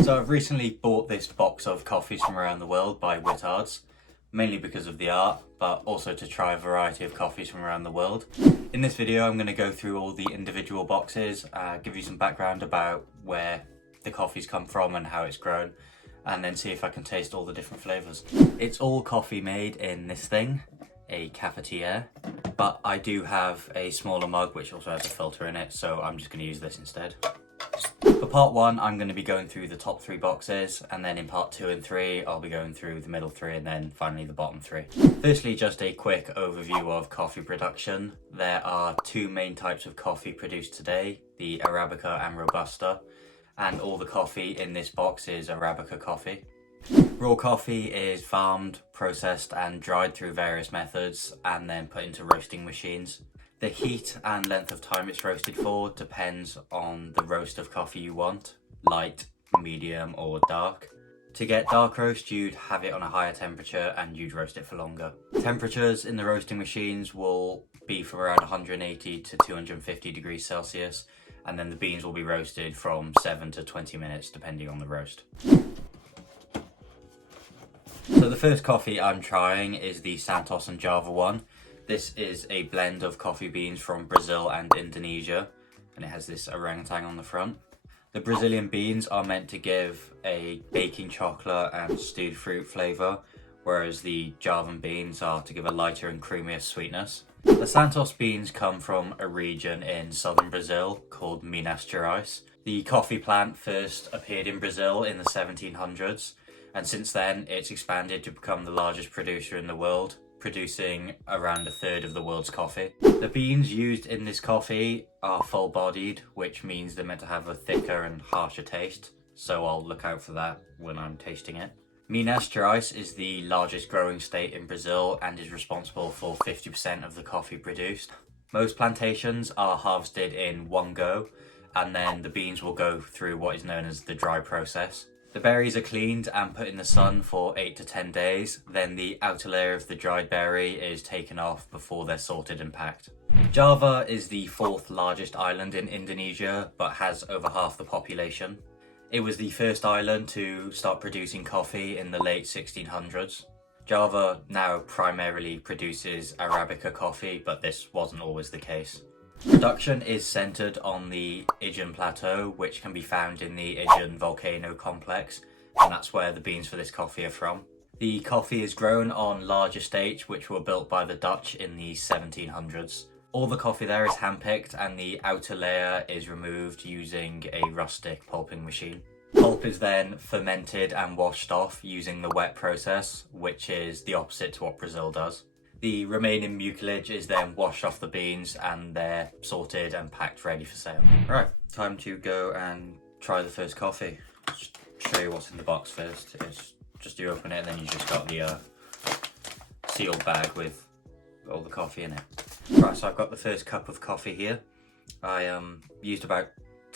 So I've recently bought this box of coffees from around the world by Whittards, mainly because of the art, but also to try a variety of coffees from around the world. In this video I'm going to go through all the individual boxes, give you some background about where the coffees come from and how it's grown, and then see if I can taste all the different flavours. It's all coffee made in this thing, a cafetiere, but I do have a smaller mug which also has a filter in it, so I'm just going to use this instead. For part 1 I'm going to be going through the top 3 boxes, and then in part 2 and 3 I'll be going through the middle 3 and then finally the bottom 3. Firstly, just a quick overview of coffee production. There are 2 main types of coffee produced today, the Arabica and Robusta, and all the coffee in this box is Arabica coffee. Raw coffee is farmed, processed and dried through various methods and then put into roasting machines. The heat and length of time it's roasted for depends on the roast of coffee you want, light, medium or dark. To get dark roast you'd have it on a higher temperature and you'd roast it for longer. Temperatures in the roasting machines will be from around 180 to 250 degrees Celsius, and then the beans will be roasted from 7 to 20 minutes depending on the roast. So the first coffee I'm trying is the Santos Java one. This is a blend of coffee beans from Brazil and Indonesia, and it has this orangutan on the front. The Brazilian beans are meant to give a baking chocolate and stewed fruit flavour, whereas the Javan beans are to give a lighter and creamier sweetness. The Santos beans come from a region in southern Brazil called Minas Gerais. The coffee plant first appeared in Brazil in the 1700s, and since then it's expanded to become the largest producer in the world, producing around a third of the world's coffee. The beans used in this coffee are full-bodied, which means they're meant to have a thicker and harsher taste, so I'll look out for that when I'm tasting it. Minas Gerais is the largest growing state in Brazil and is responsible for 50% of the coffee produced. Most plantations are harvested in one go, and then the beans will go through what is known as the dry process. The berries are cleaned and put in the sun for 8 to 10 days, then the outer layer of the dried berry is taken off before they're sorted and packed. Java is the 4th largest island in Indonesia, but has over half the population. It was the first island to start producing coffee in the late 1600s. Java now primarily produces Arabica coffee, but this wasn't always the case. Production is centred on the Ijen Plateau, which can be found in the Ijen volcano complex, and that's where the beans for this coffee are from. The coffee is grown on large estates which were built by the Dutch in the 1700s. All the coffee there is hand-picked and the outer layer is removed using a rustic pulping machine. Pulp is then fermented and washed off using the wet process, which is the opposite to what Brazil does. The remaining mucilage is then washed off the beans and they're sorted and packed ready for sale. Right, time to go and try the first coffee. Just show you what's in the box first. It's just you open it and then you just got the sealed bag with all the coffee in it. Right, so I've got the first cup of coffee here. I used about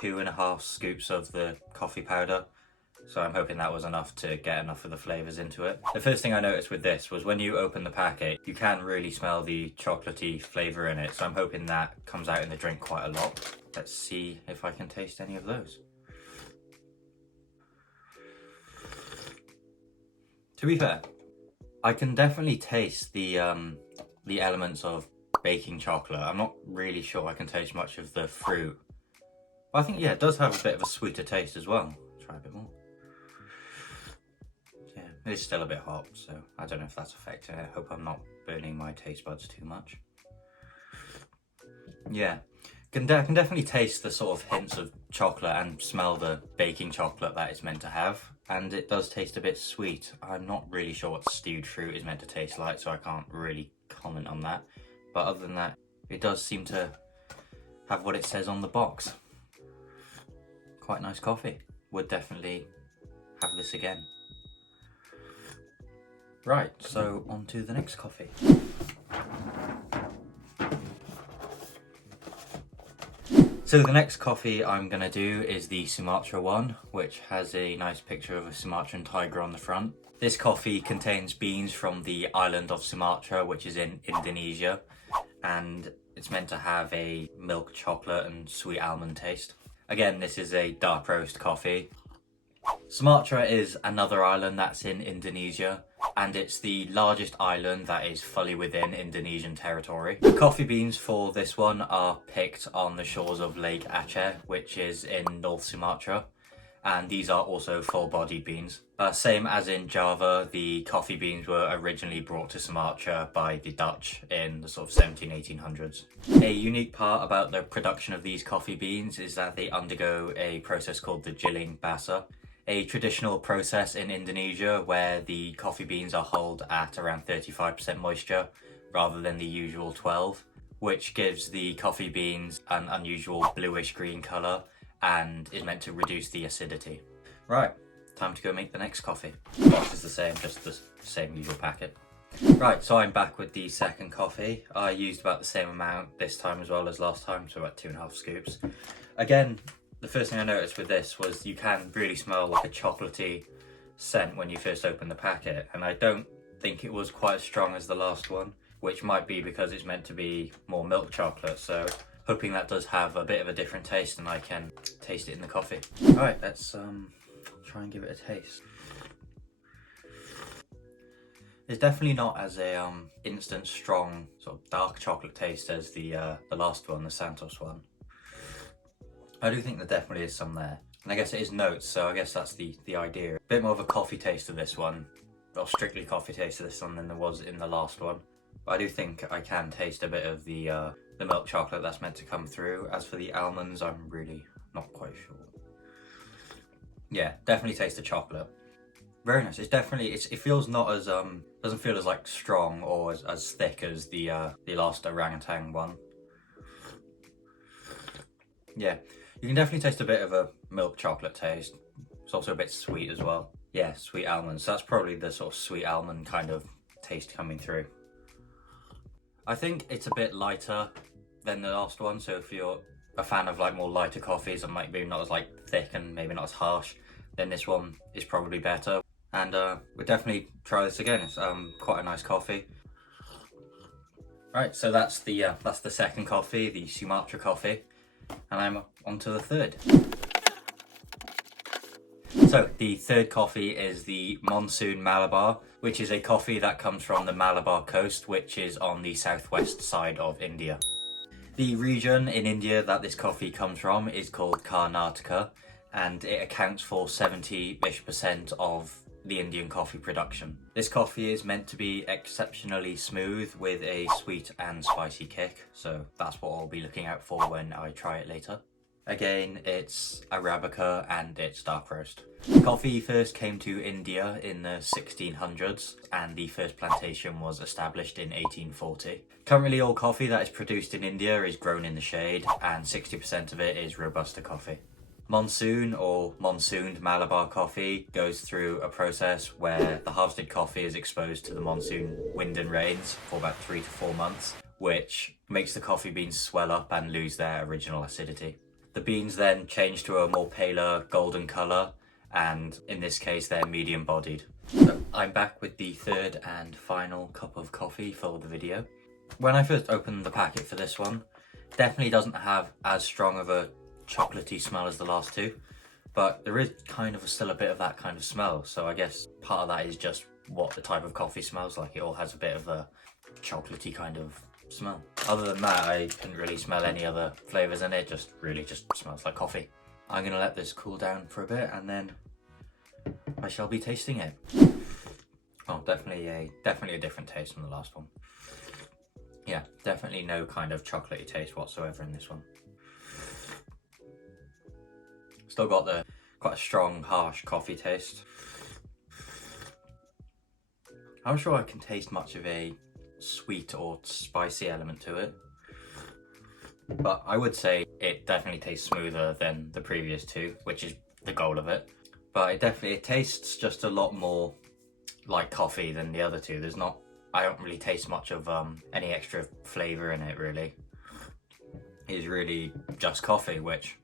2.5 scoops of the coffee powder, so I'm hoping that was enough to get enough of the flavours into it. The first thing I noticed with this was when you open the packet, you can really smell the chocolatey flavour in it, so I'm hoping that comes out in the drink quite a lot. Let's see if I can taste any of those. To be fair, I can definitely taste the elements of baking chocolate. I'm not really sure I can taste much of the fruit. But I think, yeah, it does have a bit of a sweeter taste as well. Try a bit more. Yeah, it's still a bit hot, so I don't know if that's affecting it. I hope I'm not burning my taste buds too much. Yeah, I can definitely taste the sort of hints of chocolate and smell the baking chocolate that it's meant to have. And it does taste a bit sweet. I'm not really sure what stewed fruit is meant to taste like, so I can't really comment on that. But other than that, it does seem to have what it says on the box. Quite nice coffee. Would definitely have this again. Right, so on to the next coffee. So the next coffee I'm going to do is the Sumatra one, which has a nice picture of a Sumatran tiger on the front. This coffee contains beans from the island of Sumatra, which is in Indonesia, and it's meant to have a milk chocolate and sweet almond taste. Again, this is a dark roast coffee. Sumatra is another island that's in Indonesia, and it's the largest island that is fully within Indonesian territory. The coffee beans for this one are picked on the shores of Lake Aceh, which is in North Sumatra, and these are also full-bodied beans. Same as in Java, the coffee beans were originally brought to Sumatra by the Dutch in the sort of 1800s. A unique part about the production of these coffee beans is that they undergo a process called the giling basa, a traditional process in Indonesia where the coffee beans are hulled at around 35% moisture rather than the usual 12, which gives the coffee beans an unusual bluish green colour and is meant to reduce the acidity. Right, time to go make the next coffee. The box is the same, just the same usual packet. Right, so I'm back with the second coffee. I used about the same amount this time as well as last time, so about 2.5 scoops. Again, the first thing I noticed with this was you can really smell like a chocolatey scent when you first open the packet, and I don't think it was quite as strong as the last one, which might be because it's meant to be more milk chocolate, so hoping that does have a bit of a different taste and I can taste it in the coffee. Alright, let's try and give it a taste. It's definitely not as a instant strong sort of dark chocolate taste as the last one, the Santos one. I do think there definitely is some there. And I guess it is notes, so I guess that's the idea. A bit more of a coffee taste to this one, or strictly coffee taste to this one than there was in the last one. But I do think I can taste a bit of the milk chocolate that's meant to come through. As for the almonds, I'm really not quite sure. Yeah, definitely taste the chocolate. Very nice. It's definitely, it feels not as, doesn't feel as like strong or as thick as the last orangutan one. Yeah. You can definitely taste a bit of a milk chocolate taste. It's also a bit sweet as well. Yeah, sweet almonds. So that's probably the sort of sweet almond kind of taste coming through. I think it's a bit lighter than the last one. So if you're a fan of like more lighter coffees and maybe not as like thick and maybe not as harsh, then this one is probably better. And we'll definitely try this again. It's quite a nice coffee. Right, so that's the second coffee, the Sumatra coffee. And I'm on to the third. So the third coffee is the Monsoon Malabar, which is a coffee that comes from the Malabar coast, which is on the southwest side of India. The region in India that this coffee comes from is called Karnataka, and it accounts for 70-ish% of the Indian coffee production. This coffee is meant to be exceptionally smooth with a sweet and spicy kick, so that's what I'll be looking out for when I try it later. Again, it's Arabica and it's dark roast. Coffee first came to India in the 1600s and the first plantation was established in 1840. Currently all coffee that is produced in India is grown in the shade and 60% of it is Robusta coffee. Monsoon or monsooned Malabar coffee goes through a process where the harvested coffee is exposed to the monsoon wind and rains for about 3 to 4 months, which makes the coffee beans swell up and lose their original acidity. The beans then change to a more paler golden colour, and in this case they're medium bodied. So I'm back with the third and final cup of coffee for the video. When I first opened the packet for this one, definitely doesn't have as strong of a chocolatey smell as the last two, but there is kind of still a bit of that kind of smell, so I guess part of that is just what the type of coffee smells like. It all has a bit of a chocolatey kind of smell. Other than that, I couldn't really smell any other flavours in it, just really just smells like coffee. I'm gonna let this cool down for a bit and then I shall be tasting it. Oh, definitely a different taste from the last one. Yeah, definitely no kind of chocolatey taste whatsoever in this one. Still got the quite a strong, harsh coffee taste. I'm not sure I can taste much of a sweet or spicy element to it, but I would say it definitely tastes smoother than the previous two, which is the goal of it. But it tastes just a lot more like coffee than the other two. I don't really taste much of any extra flavour in it really. It's really just coffee, which,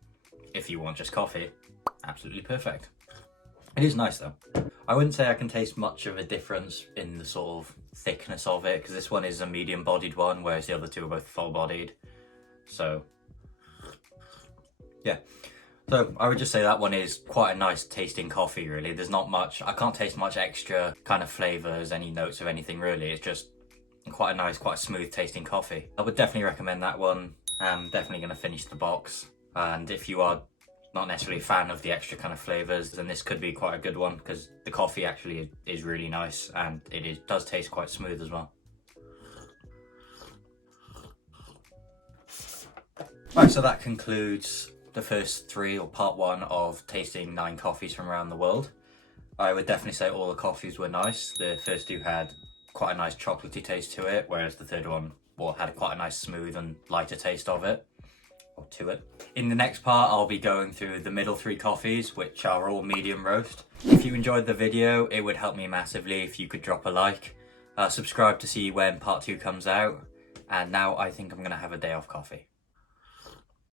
if you want just coffee, absolutely perfect. It is nice though. I wouldn't say I can taste much of a difference in the sort of thickness of it, because this one is a medium bodied one, whereas the other two are both full bodied. So yeah, So I would just say that one is quite a nice tasting coffee, really. There's not much, I can't taste much extra kind of flavours, any notes of anything really. It's just quite a nice, quite a smooth tasting coffee. I would definitely recommend that one. I'm definitely going to finish the box. And if you are not necessarily a fan of the extra kind of flavours, then this could be quite a good one, because the coffee actually is really nice and does taste quite smooth as well. Right, so that concludes the first 3, or part 1 of tasting 9 coffees from around the world. I would definitely say all the coffees were nice. The first 2 had quite a nice chocolatey taste to it, whereas the third one, well, had quite a nice smooth and lighter taste of it, or to it. In the next part, I'll be going through the middle 3 coffees, which are all medium roast. If you enjoyed the video, it would help me massively if you could drop a like, subscribe to see when part 2 comes out, and now I think I'm gonna have a day off coffee.